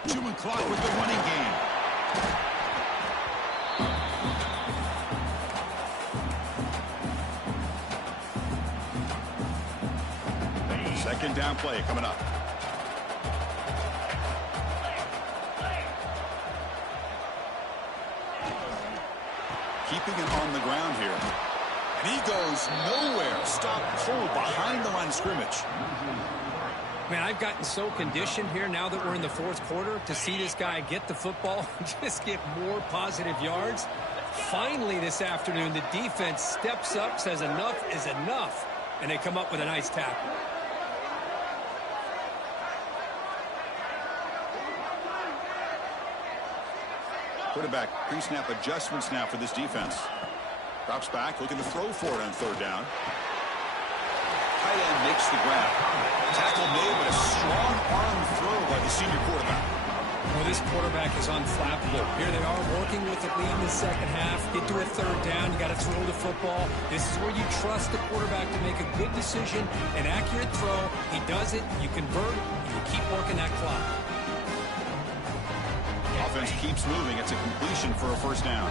Chewing clock with the running game. Second down play coming up. Keeping it on the ground here. And he goes nowhere. Stop cold behind the line of scrimmage. Man, I've gotten so conditioned here now that we're in the fourth quarter to see this guy get the football and just get more positive yards. Finally this afternoon, the defense steps up, says enough is enough, and they come up with a nice tackle. Quarterback pre-snap adjustments now for this defense. Drops back, looking to throw for it on third down. Tight end makes the grab. Tackle made, but a strong arm throw by the senior quarterback. Well, this quarterback is unflappable. Here they are working with the lead in the second half. Get to a third down. You got to throw the football. This is where you trust the quarterback to make a good decision, an accurate throw. He does it. You convert, and you keep working that clock. Offense keeps moving. It's a completion for a first down.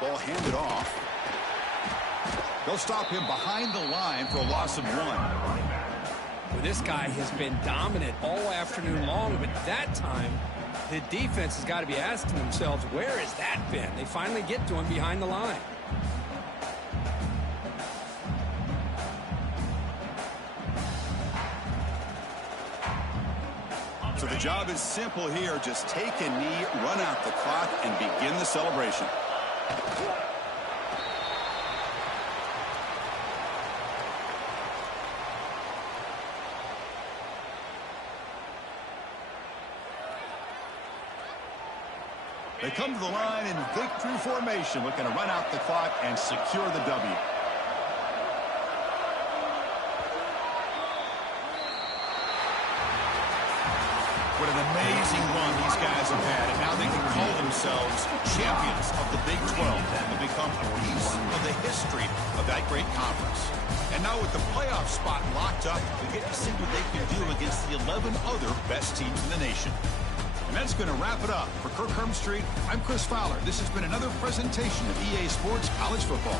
Ball handed off. They'll stop him behind the line for a loss of 1. Well, this guy has been dominant all afternoon long, but that time, the defense has got to be asking themselves, where has that been? They finally get to him behind the line. So the job is simple here. Just take a knee, run out the clock, and begin the celebration. They come to the line in victory formation, looking to run out the clock and secure the W. What an amazing run these guys have had, and now they can call themselves champions of the Big 12 and become a piece of the history of that great conference. And now with the playoff spot locked up, we get to see what they can do against the 11 other best teams in the nation. And that's going to wrap it up. For Kirk Street, I'm Chris Fowler. This has been another presentation of EA Sports College Football.